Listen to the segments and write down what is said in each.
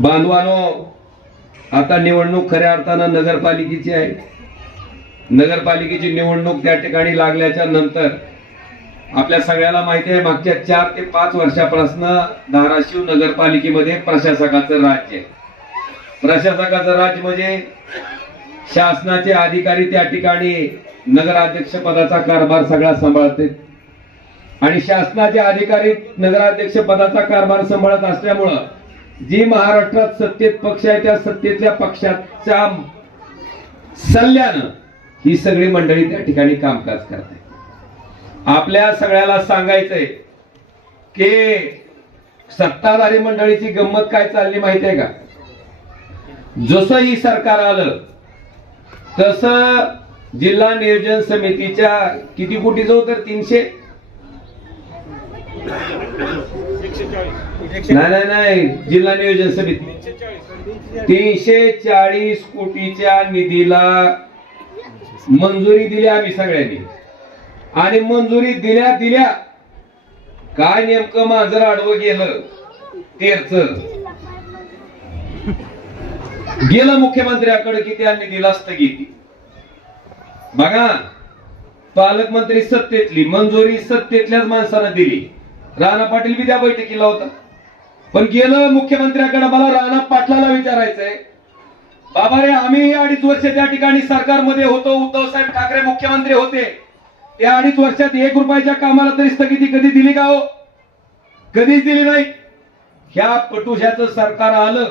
बांधवानो, आता निवडणूक खऱ्या अर्थानं नगरपालिकेची आहे. नगरपालिकेची निवडणूक त्या ठिकाणी लागल्याच्या नंतर आपल्या सगळ्याला माहिती आहे, मागच्या 4 ते 5 वर्षापासून धाराशिव नगरपालिकेमध्ये प्रशासकाचं राज्य आहे. प्रशासकाचं राज्य म्हणजे शासनाचे अधिकारी त्या ठिकाणी नगराध्यक्ष पदाचा कारभार सगळा सांभाळते आणि शासनाचे अधिकारी नगराध्यक्ष पदाचा कारभार सांभाळत असल्यामुळं जी महाराष्ट्रात सत्तेत पक्ष आहे त्या सत्तेतल्या पक्षाच्या सल्ल्यानं ही सगळी मंडळी त्या ठिकाणी कामकाज करते. आपल्या सगळ्याला सांगायचंय की सत्ताधारी मंडळीची गंमत काय चालली माहिती आहे का? जसं ही सरकार आलं तसं जिल्हा नियोजन समितीच्या किती कोटीचं होतं? 300 नाही, जिल्हा नियोजन समिती 340 कोटीच्या निधीला मंजुरी दिली आम्ही सगळ्यांनी. आणि मंजुरी दिल्या काय नेमकं मांजर आडवं गेलं, तेरचं गेलं मुख्यमंत्र्याकडे की त्या निधीला स्थगिती. बघा, पालकमंत्री सत्तेतली, मंजुरी सत्तेतल्याच माणसानं दिली. राणा पाटील बी त्या बैठकीला होता. पण गेलं मुख्यमंत्र्याकडे. मला राणा पाटलाला विचारायचंय, बाबा रे, आम्ही 2.5 वर्ष त्या ठिकाणी सरकारमध्ये होतो, उद्धव साहेब ठाकरे मुख्यमंत्री होते, त्या 2.5 वर्षात 1 रुपयाच्या कामाला तरी स्थगिती कधी दिली का हो? कधीच दिली नाही. ह्या पटुशाचं सरकार आलं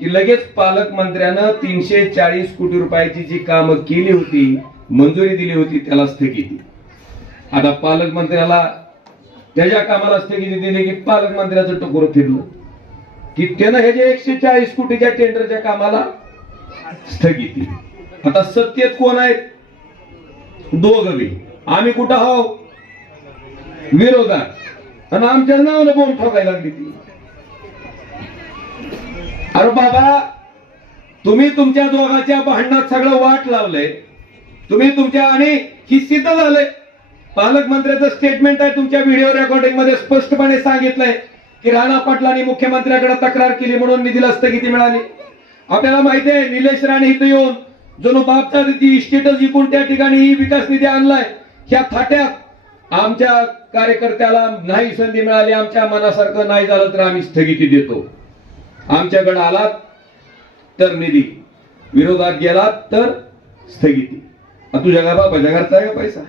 की लगेच पालकमंत्र्यानं 340 कोटी रुपयाची जी कामं केली होती, मंजुरी दिली होती, त्याला स्थगिती. आता पालकमंत्र्याला त्याच्या कामाला स्थगिती दिली की पालकमंत्र्याचं टकोर फिरलं की त्यानं हे जे 140 कोटीच्या टेंडरच्या कामाला स्थगिती. आता सत्तेत कोण आहेत? दोघं बी. आम्ही कुठं आहो? विरोधात. आणि आमच्या नावानं बोंब ठोकायला लागली ती. अरे बाबा, तुम्ही तुमच्या दोघांच्या भांडणात सगळं वाट लावलंय. तुम्ही तुमच्या, आणि ही सिद्ध झालंय. पालकमंत्र्याचं स्टेटमेंट आहे, तुमच्या व्हिडिओ रेकॉर्डिंग मध्ये स्पष्टपणे सांगितलंय की राणा पाटलांनी मुख्यमंत्र्याकडे तक्रार केली म्हणून निधीला स्थगिती मिळाली. आपल्याला माहिती आहे, निलेश राणे इथं येऊन जणू बापचा ती इस्टेटच जिंकून त्या ठिकाणी ही विकास निधी आणलाय. ह्या थाट्यात आमच्या कार्यकर्त्याला नाही संधी मिळाली, आमच्या मनासारखं नाही झालं तर आम्ही स्थगिती देतो. आमच्याकडे आलात तर निधी, विरोधात गेलात तर स्थगिती. तुझ्या बाबाच्या घरचा आहे का पैसा?